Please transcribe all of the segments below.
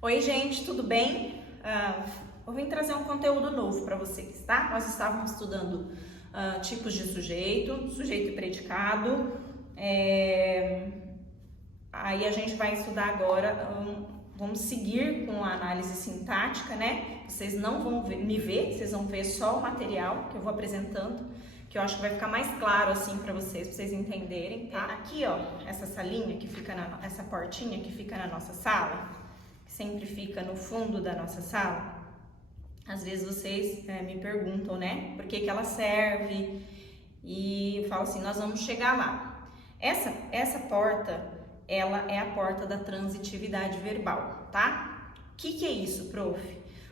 Oi, gente, tudo bem? Eu vim trazer um conteúdo novo para vocês, tá? Nós estávamos estudando tipos de sujeito, sujeito e predicado. Aí a gente vai estudar agora, vamos seguir com a análise sintática, né? Vocês não vão me ver, vocês vão ver só o material que eu vou apresentando, que eu acho que vai ficar mais claro assim para vocês entenderem, tá? Aqui, ó, essa salinha que fica essa portinha que fica na nossa sala, que sempre fica no fundo da nossa sala. Às vezes vocês me perguntam, né, por que ela serve, e eu falo assim, nós vamos chegar lá. Essa porta, ela é a porta da transitividade verbal, tá? O que é isso, prof?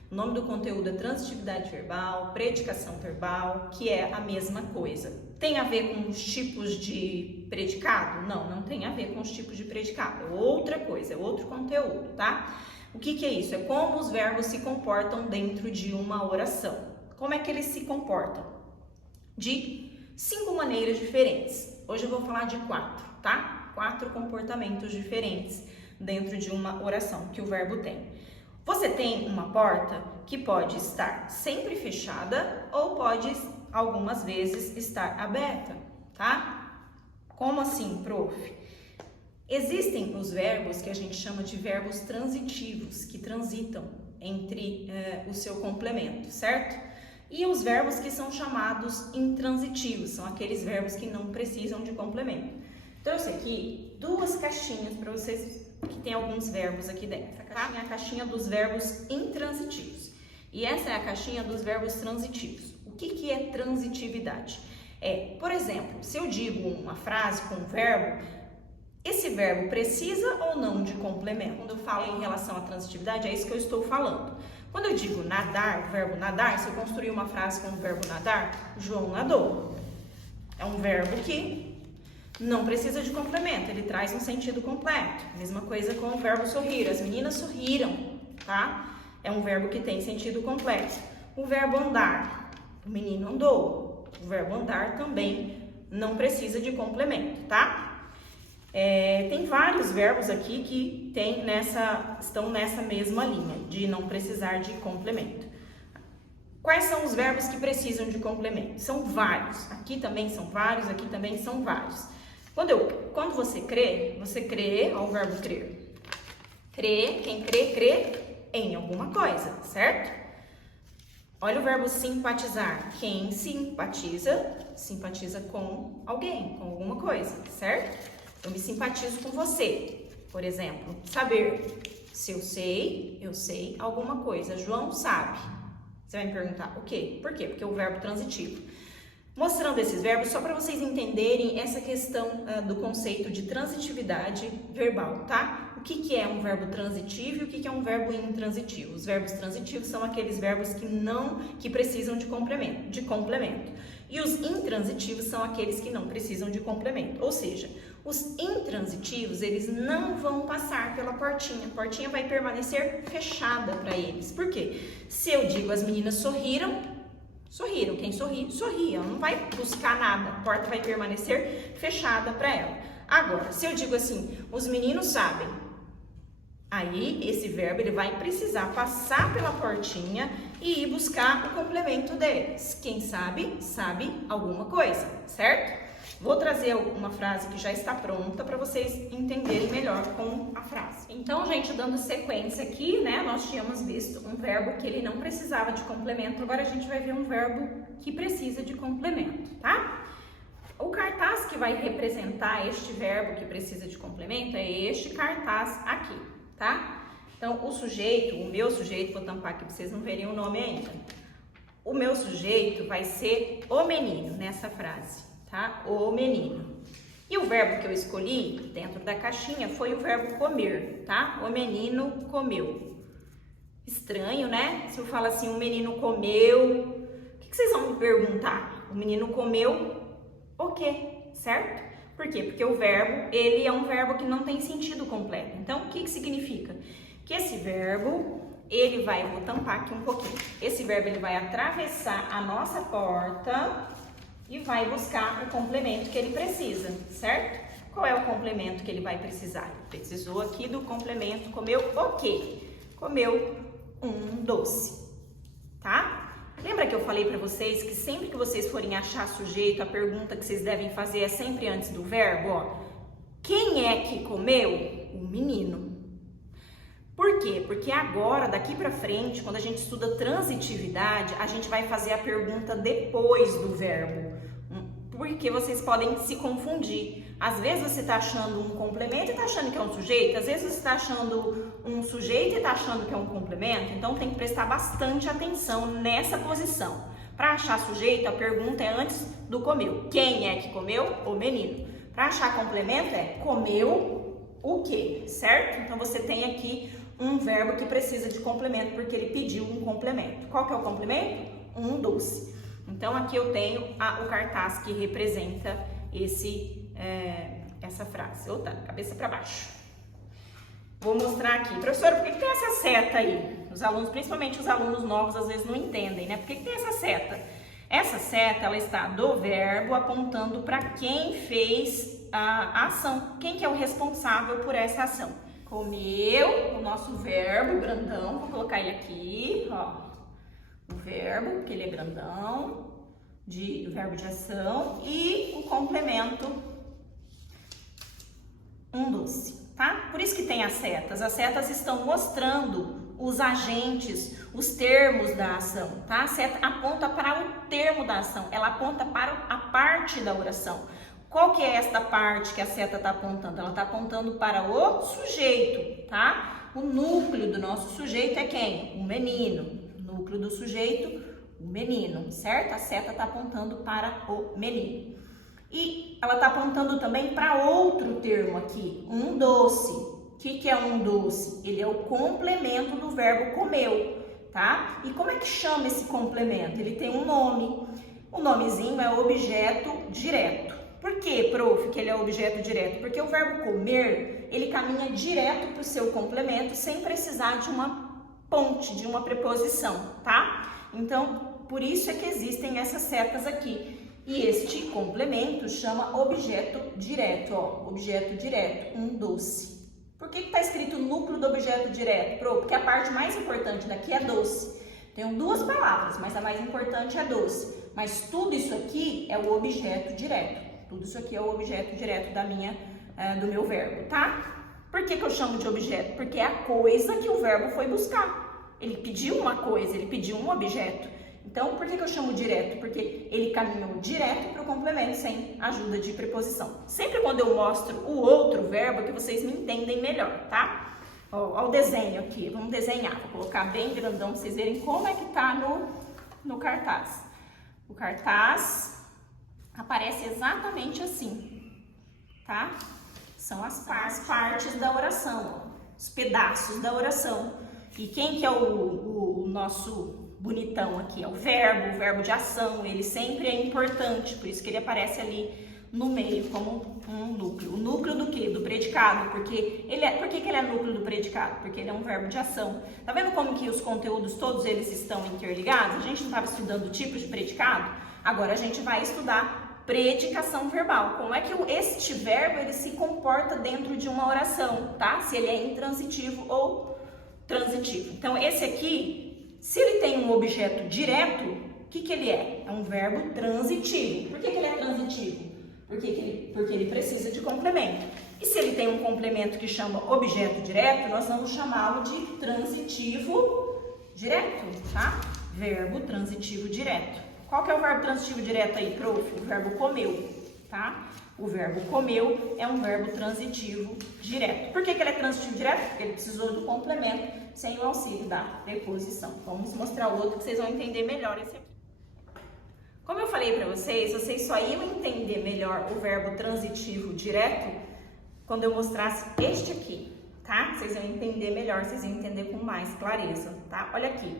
O nome do conteúdo é transitividade verbal, predicação verbal, que é a mesma coisa. Tem a ver com os tipos de predicado? Não, não tem a ver com os tipos de predicado. É outra coisa, é outro conteúdo, tá? O que é isso? É como os verbos se comportam dentro de uma oração. Como é que eles se comportam? De 5 maneiras diferentes. Hoje eu vou falar de 4, tá? 4 comportamentos diferentes dentro de uma oração que o verbo tem. Você tem uma porta que pode estar sempre fechada ou pode, algumas vezes, estar aberta, tá? Como assim, prof? Existem os verbos que a gente chama de verbos transitivos, que transitam entre o seu complemento, certo? E os verbos que são chamados intransitivos, são aqueles verbos que não precisam de complemento. Trouxe aqui 2 caixinhas para vocês, que tem alguns verbos aqui dentro. Essa caixinha é a caixinha dos verbos intransitivos e essa é a caixinha dos verbos transitivos. O que é transitividade? Por exemplo, se eu digo uma frase com um verbo, esse verbo precisa ou não de complemento? Quando eu falo em relação à transitividade, é isso que eu estou falando. Quando eu digo nadar, o verbo nadar, se eu construir uma frase com o verbo nadar, João nadou. É um verbo que não precisa de complemento, ele traz um sentido completo. Mesma coisa com o verbo sorrir, as meninas sorriram, tá? É um verbo que tem sentido completo. O verbo andar, o menino andou. O verbo andar também não precisa de complemento, tá? Tem vários verbos aqui que estão nessa mesma linha, de não precisar de complemento. Quais são os verbos que precisam de complemento? São vários. Aqui também são vários, aqui também são vários. Quando você crê, ó, o verbo crer. Crê, quem crê em alguma coisa, certo? Olha o verbo simpatizar. Quem simpatiza com alguém, com alguma coisa, certo? Eu me simpatizo com você, por exemplo. Saber. Se eu sei alguma coisa. João sabe. Você vai me perguntar o quê? Por quê? Porque é o verbo transitivo. Mostrando esses verbos só para vocês entenderem essa questão do conceito de transitividade verbal, tá? O que é um verbo transitivo e o que é um verbo intransitivo? Os verbos transitivos são aqueles verbos que precisam de complemento. E os intransitivos são aqueles que não precisam de complemento. Ou seja, os intransitivos, eles não vão passar pela portinha. A portinha vai permanecer fechada para eles. Por quê? Se eu digo as meninas sorriram, quem sorri, ela não vai buscar nada, a porta vai permanecer fechada para ela. Agora, se eu digo assim, os meninos sabem, aí esse verbo ele vai precisar passar pela portinha e ir buscar o complemento deles. Quem sabe alguma coisa, certo? Vou trazer uma frase que já está pronta para vocês entenderem melhor com a frase. Então, gente, dando sequência aqui, né, nós tínhamos visto um verbo que ele não precisava de complemento, agora a gente vai ver um verbo que precisa de complemento, tá? O cartaz que vai representar este verbo que precisa de complemento é este cartaz aqui, tá? Então, o meu sujeito, vou tampar aqui para vocês não verem o nome ainda. O meu sujeito vai ser o menino nessa frase. Tá? O menino. E o verbo que eu escolhi dentro da caixinha foi o verbo comer, tá? O menino comeu. Estranho, né? Se eu falar assim, o menino comeu, o que vocês vão me perguntar? O menino comeu o quê? Certo? Por quê? Porque o verbo, ele é um verbo que não tem sentido completo. Então, o que significa? Que esse verbo, eu vou tampar aqui um pouquinho. Esse verbo, ele vai atravessar a nossa porta e vai buscar o complemento que ele precisa, certo? Qual é o complemento que ele vai precisar? Ele precisou aqui do complemento comeu o quê? comeu um doce, tá? Lembra que eu falei para vocês que sempre que vocês forem achar sujeito, a pergunta que vocês devem fazer é sempre antes do verbo, ó. Quem é que comeu? O menino. Por quê? Porque agora, daqui para frente, quando a gente estuda transitividade, a gente vai fazer a pergunta depois do verbo. Porque vocês podem se confundir. Às vezes você está achando um complemento e está achando que é um sujeito. Às vezes você está achando um sujeito e está achando que é um complemento. Então tem que prestar bastante atenção nessa posição. Para achar sujeito, a pergunta é antes do comeu. Quem é que comeu? O menino. Para achar complemento é comeu o quê? Certo? Então você tem aqui um verbo que precisa de complemento porque ele pediu um complemento. Qual que é o complemento? Um doce. Então aqui eu tenho o cartaz que representa essa frase. Outra, cabeça para baixo. Vou mostrar aqui. Professora, por que tem essa seta aí? Os alunos, principalmente os alunos novos, às vezes não entendem, né? Por que tem essa seta? Essa seta, ela está do verbo apontando para quem fez a ação. Quem que é o responsável por essa ação? Comeu, o nosso verbo grandão. Vou colocar ele aqui, ó. O verbo, porque ele é grandão, o verbo de ação, e o complemento, um doce, tá? Por isso que tem as setas estão mostrando os agentes, os termos da ação, tá? A seta aponta para o termo da ação, ela aponta para a parte da oração. Qual que é esta parte que a seta está apontando? Ela está apontando para o sujeito, tá? O núcleo do nosso sujeito é quem? O menino. Núcleo do sujeito, o menino, certo? A seta está apontando para o menino. E ela está apontando também para outro termo aqui, um doce. O que é um doce? Ele é o complemento do verbo comeu, tá? E como é que chama esse complemento? Ele tem um nome. O nomezinho é objeto direto. Por que, prof, que ele é objeto direto? Porque o verbo comer, ele caminha direto para o seu complemento sem precisar de uma ponte, de uma preposição, tá? Então, por isso é que existem essas setas aqui. E este complemento chama objeto direto, ó, objeto direto, um doce. Por que está escrito núcleo do objeto direto? Porque a parte mais importante daqui é doce. Tenho duas palavras, mas a mais importante é doce. Mas tudo isso aqui é o objeto direto. Tudo isso aqui é o objeto direto do meu verbo, tá? Por que eu chamo de objeto? Porque é a coisa que o verbo foi buscar. Ele pediu uma coisa, ele pediu um objeto. Então, por que eu chamo direto? Porque ele caminhou direto para o complemento, sem ajuda de preposição. Sempre quando eu mostro o outro verbo, que vocês me entendem melhor, tá? Ó o desenho aqui, vamos desenhar. Vou colocar bem grandão para vocês verem como é que tá no cartaz. O cartaz aparece exatamente assim, tá? São as partes da oração, ó, os pedaços da oração. E quem que é o nosso bonitão aqui? É o verbo de ação. Ele sempre é importante, por isso que ele aparece ali no meio como um núcleo. O núcleo do quê? Do predicado. Por que ele é núcleo do predicado? Porque ele é um verbo de ação. Tá vendo como que os conteúdos todos eles estão interligados? A gente não estava estudando tipos de predicado? Agora a gente vai estudar predicação verbal. Como é que este verbo ele se comporta dentro de uma oração, tá? Se ele é intransitivo ou transitivo. Então, esse aqui, se ele tem um objeto direto, o que ele é? É um verbo transitivo. Por que ele é transitivo? Porque ele precisa de complemento. E se ele tem um complemento que chama objeto direto, nós vamos chamá-lo de transitivo direto, tá? Verbo transitivo direto. Qual que é o verbo transitivo direto aí, prof? O verbo comeu, tá? O verbo comeu é um verbo transitivo direto. Por que ele é transitivo direto? Porque ele precisou do complemento sem o auxílio da preposição. Vamos mostrar o outro que vocês vão entender melhor esse aqui. Como eu falei para vocês só iam entender melhor o verbo transitivo direto quando eu mostrasse este aqui, tá? Vocês iam entender melhor, vocês iam entender com mais clareza, tá? Olha aqui.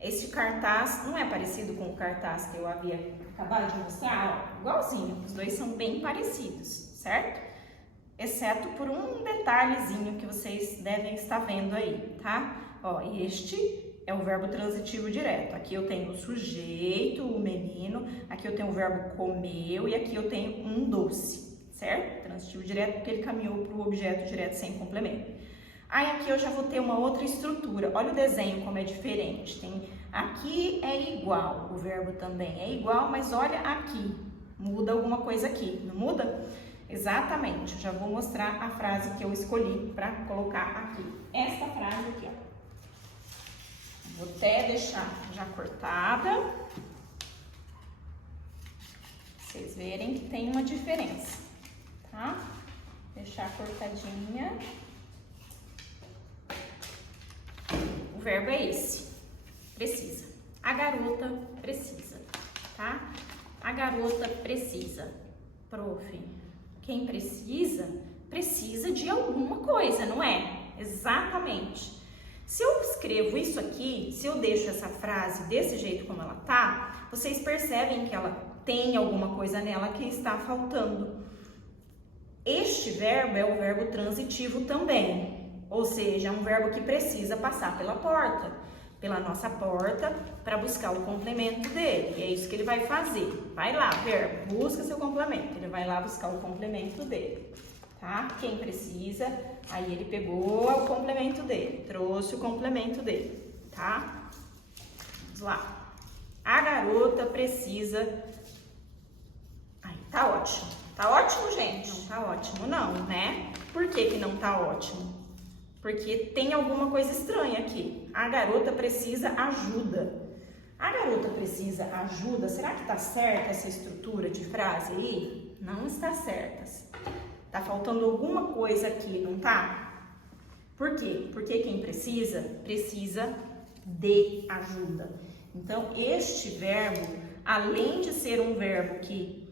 Este cartaz não é parecido com o cartaz que eu havia acabado de mostrar? Ó, igualzinho, os dois são bem parecidos, certo? Exceto por um detalhezinho que vocês devem estar vendo aí, tá? Ó, este é o verbo transitivo direto. Aqui eu tenho o sujeito, o menino, aqui eu tenho o verbo comeu e aqui eu tenho um doce, certo? Transitivo direto porque ele caminhou para o objeto direto sem complemento. Aí aqui eu já vou ter uma outra estrutura. Olha o desenho como é diferente. Aqui é igual, o verbo também é igual, mas olha aqui. Muda alguma coisa aqui, não muda? Exatamente. Já vou mostrar a frase que eu escolhi para colocar aqui. Essa frase aqui, ó. Vou até deixar já cortada. Vocês verem que tem uma diferença, tá? Deixar cortadinha. O verbo é esse, precisa. A garota precisa, tá? A garota precisa. Prof, quem precisa, precisa de alguma coisa, não é? Exatamente. Se eu escrevo isso aqui, se eu deixo essa frase desse jeito como ela tá, vocês percebem que ela tem alguma coisa nela que está faltando. Este verbo é o verbo transitivo também, ou seja, é um verbo que precisa passar pela porta, pela nossa porta, para buscar o complemento dele. E é isso que ele vai fazer. Vai lá, verbo, busca seu complemento. Ele vai lá buscar o complemento dele, tá? Quem precisa, aí ele pegou o complemento dele, trouxe o complemento dele, tá? Vamos lá. A garota precisa... Aí, tá ótimo. Tá ótimo, gente? Não tá ótimo não, né? Por que que não tá ótimo? Porque tem alguma coisa estranha aqui. A garota precisa ajuda. A garota precisa ajuda. Será que tá certa essa estrutura de frase aí? Não está certa. Tá faltando alguma coisa aqui, não tá? Por quê? Porque quem precisa, precisa de ajuda. Então, este verbo, além de ser um verbo que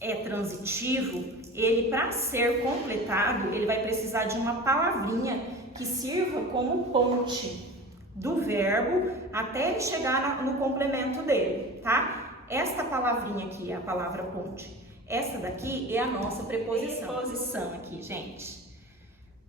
é transitivo, ele, para ser completado, ele vai precisar de uma palavrinha que sirva como ponte do verbo até ele chegar no complemento dele, tá? Esta palavrinha aqui é a palavra ponte. Essa daqui é a nossa preposição. Preposição aqui, gente.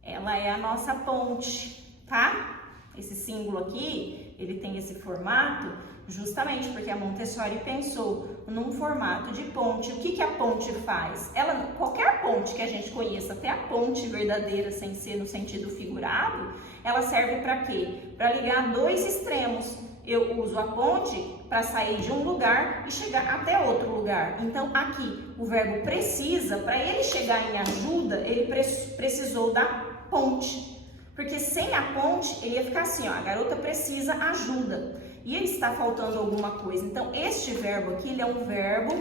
Ela é a nossa ponte, tá? Esse símbolo aqui, ele tem esse formato justamente porque a Montessori pensou num formato de ponte. O que que a ponte faz? Qualquer ponte que a gente conheça, até a ponte verdadeira, sem ser no sentido figurado, ela serve para quê? Para ligar dois extremos. Eu uso a ponte para sair de um lugar e chegar até outro lugar. Então, aqui, o verbo precisa, para ele chegar em ajuda, ele precisou da ponte. Porque sem a ponte, ele ia ficar assim, ó, a garota precisa ajuda. E está faltando alguma coisa. Então, este verbo aqui, ele é um verbo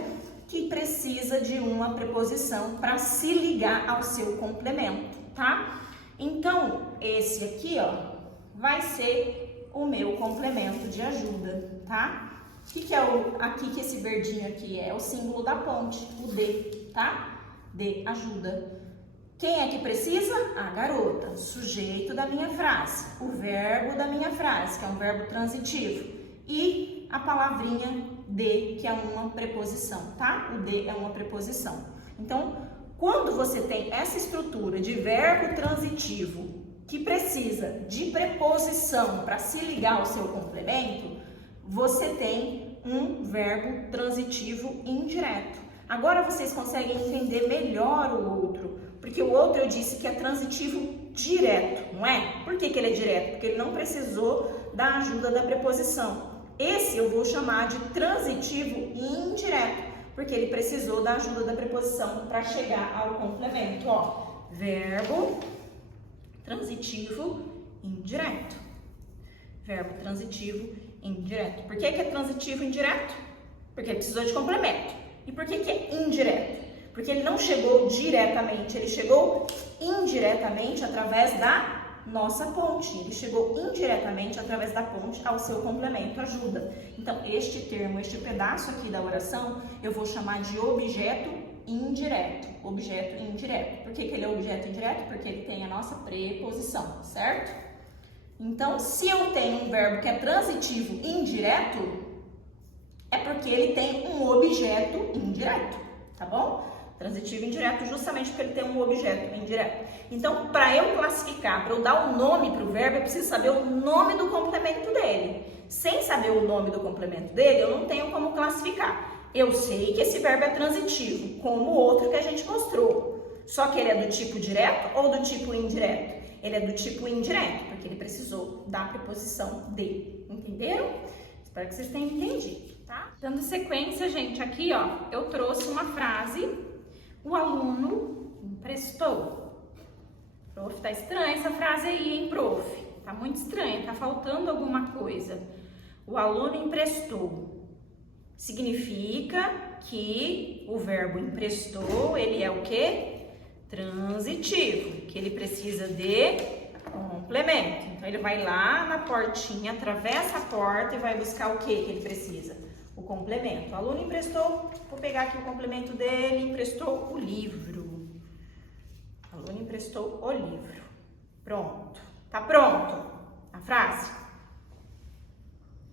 que precisa de uma preposição para se ligar ao seu complemento, tá? Então, esse aqui, ó, vai ser o meu complemento de ajuda, tá? O que é aqui que esse verdinho aqui é? O símbolo da ponte, o de, tá? De ajuda. Quem é que precisa? A garota, sujeito da minha frase, o verbo da minha frase, que é um verbo transitivo, e a palavrinha de, que é uma preposição, tá? O de é uma preposição. Então, quando você tem essa estrutura de verbo transitivo que precisa de preposição para se ligar ao seu complemento, você tem um verbo transitivo indireto. Agora vocês conseguem entender melhor o outro, porque o outro eu disse que é transitivo direto, não é? Por que que ele é direto? Porque ele não precisou da ajuda da preposição. Esse eu vou chamar de transitivo indireto, porque ele precisou da ajuda da preposição para chegar ao complemento. Ó, verbo transitivo indireto. Verbo transitivo indireto. Por que que é transitivo indireto? Porque ele precisou de complemento. E por que que é indireto? Porque ele não chegou diretamente, ele chegou indiretamente através da nossa ponte. Ele chegou indiretamente através da ponte ao seu complemento, ajuda. Então, este termo, este pedaço aqui da oração, eu vou chamar de objeto indireto. Objeto indireto. Por que que ele é objeto indireto? Porque ele tem a nossa preposição, certo? Então, se eu tenho um verbo que é transitivo indireto, é porque ele tem um objeto indireto, tá bom? Transitivo indireto justamente porque ele tem um objeto indireto. Então, para eu classificar, para eu dar o nome para o verbo, eu preciso saber o nome do complemento dele. Sem saber o nome do complemento dele, eu não tenho como classificar. Eu sei que esse verbo é transitivo, como o outro que a gente mostrou. Só que ele é do tipo direto ou do tipo indireto? Ele é do tipo indireto, porque ele precisou da preposição de. Entenderam? Espero que vocês tenham entendido, tá? Dando sequência, gente, aqui, ó, eu trouxe uma frase. O aluno emprestou. Prof, tá estranha essa frase aí, hein, prof? Tá muito estranha, tá faltando alguma coisa. O aluno emprestou. Significa que o verbo emprestou, ele é o quê? Transitivo, que ele precisa de complemento. Então, ele vai lá na portinha, atravessa a porta e vai buscar o que ele precisa? O complemento. O aluno emprestou, vou pegar aqui o complemento dele, emprestou o livro. O aluno emprestou o livro. Pronto. Tá pronto a frase?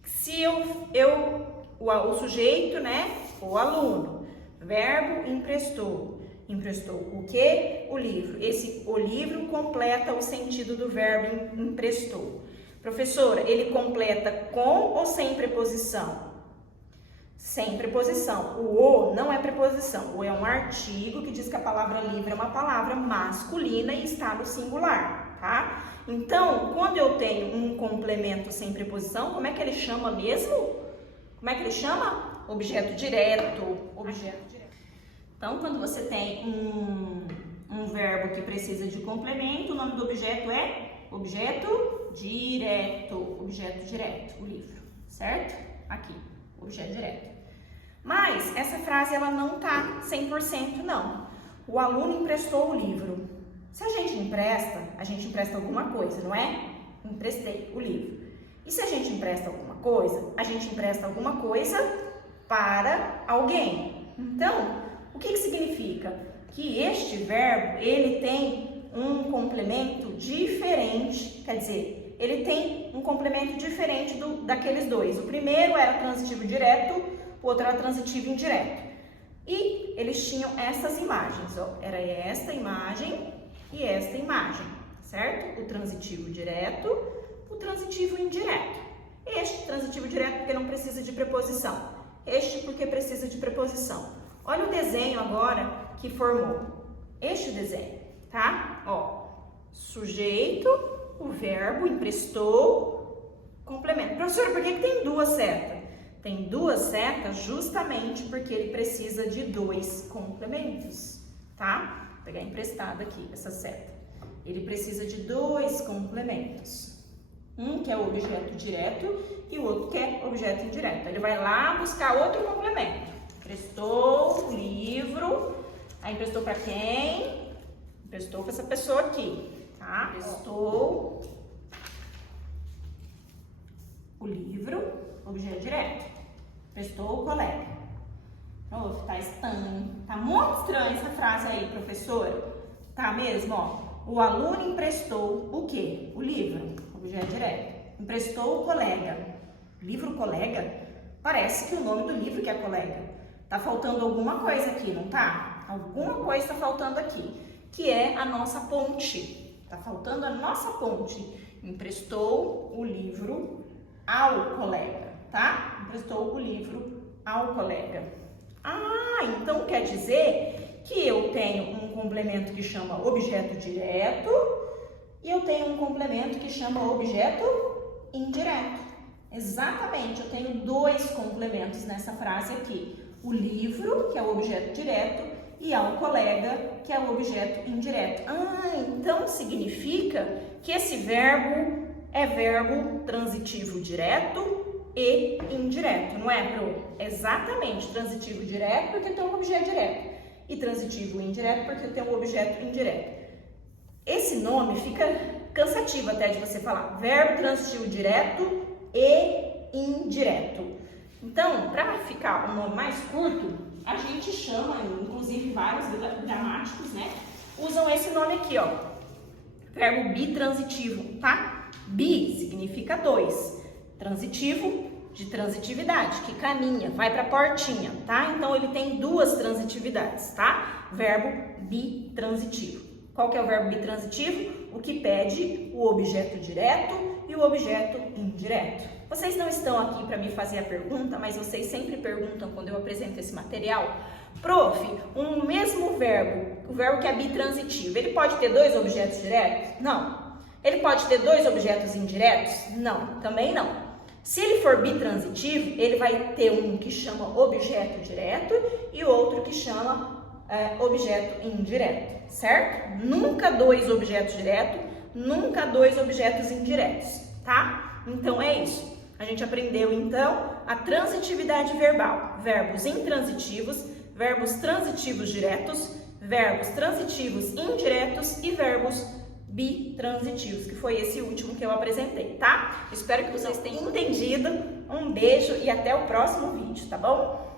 Se o sujeito, né? O aluno. Verbo emprestou. Emprestou o quê? O livro. O livro completa o sentido do verbo emprestou. Professora, ele completa com ou sem preposição? Sem preposição. O não é preposição. O é um artigo que diz que a palavra livro é uma palavra masculina e está no singular, tá? Então, quando eu tenho um complemento sem preposição, como é que ele chama mesmo? Como é que ele chama? Objeto direto. Objeto direto. Então, quando você tem um verbo que precisa de complemento, o nome do objeto é objeto direto. Objeto direto, o livro, certo? Aqui, objeto direto. Mas essa frase, ela não tá 100% não. O aluno emprestou o livro. Se a gente empresta alguma coisa, não é? Emprestei o livro. E se a gente empresta alguma coisa, a gente empresta alguma coisa para alguém. Então, o que significa? Que este verbo, ele tem um complemento diferente, quer dizer, ele tem um complemento diferente daqueles dois. O primeiro era transitivo direto, o outro era transitivo indireto. E eles tinham essas imagens, ó, era esta imagem e esta imagem, certo? O transitivo direto, o transitivo indireto. Este transitivo direto porque não precisa de preposição, este porque precisa de preposição. Olha o desenho agora que formou. Este desenho, tá? Ó, sujeito, o verbo, emprestou, complemento. Professora, por que tem duas setas? Tem duas setas justamente porque ele precisa de dois complementos, tá? Vou pegar emprestado aqui essa seta. Ele precisa de dois complementos. Um que é o objeto direto e o outro que é objeto indireto. Ele vai lá buscar outro complemento. Emprestou o livro. Aí emprestou para quem? Emprestou para essa pessoa aqui, tá? Emprestou o livro, objeto direto. Emprestou o colega. Oh, tá estranho. Tá muito estranha essa frase aí, professora. Tá mesmo, ó. O aluno emprestou o quê? O livro, objeto direto. Emprestou o colega. Livro colega? Parece que o nome do livro que é colega. Tá faltando alguma coisa aqui, não tá? Alguma coisa tá faltando aqui, que é a nossa ponte. Tá faltando a nossa ponte. Emprestou o livro ao colega, tá? Emprestou o livro ao colega. Ah, então quer dizer que eu tenho um complemento que chama objeto direto e eu tenho um complemento que chama objeto indireto. Exatamente, eu tenho dois complementos nessa frase aqui. O livro, que é o objeto direto, e ao colega, que é o objeto indireto. Ah, então significa que esse verbo é verbo transitivo direto e indireto, não é, Pro? Exatamente, transitivo direto porque tem um objeto direto e transitivo indireto porque tem um objeto indireto. Esse nome fica cansativo até de você falar, verbo transitivo direto e indireto. Então, para ficar um nome mais curto, a gente chama, inclusive vários gramáticos, né, usam esse nome aqui, ó, verbo bitransitivo, tá? Bi significa dois, transitivo de transitividade, que caminha, vai para a portinha, tá? Então, ele tem duas transitividades, tá? Verbo bitransitivo. Qual que é o verbo bitransitivo? O que pede o objeto direto e o objeto indireto. Vocês não estão aqui para me fazer a pergunta, mas vocês sempre perguntam quando eu apresento esse material. Prof, um mesmo verbo, o verbo que é bitransitivo, ele pode ter dois objetos diretos? Não. Ele pode ter dois objetos indiretos? Não, também não. Se ele for bitransitivo, ele vai ter um que chama objeto direto e outro que chama objeto indireto, certo? Nunca dois objetos diretos, nunca dois objetos indiretos, tá? Então é isso. A gente aprendeu então a transitividade verbal, verbos intransitivos, verbos transitivos diretos, verbos transitivos indiretos e verbos bitransitivos, que foi esse último que eu apresentei, tá? Espero que vocês tenham entendido. Um beijo e até o próximo vídeo, tá bom?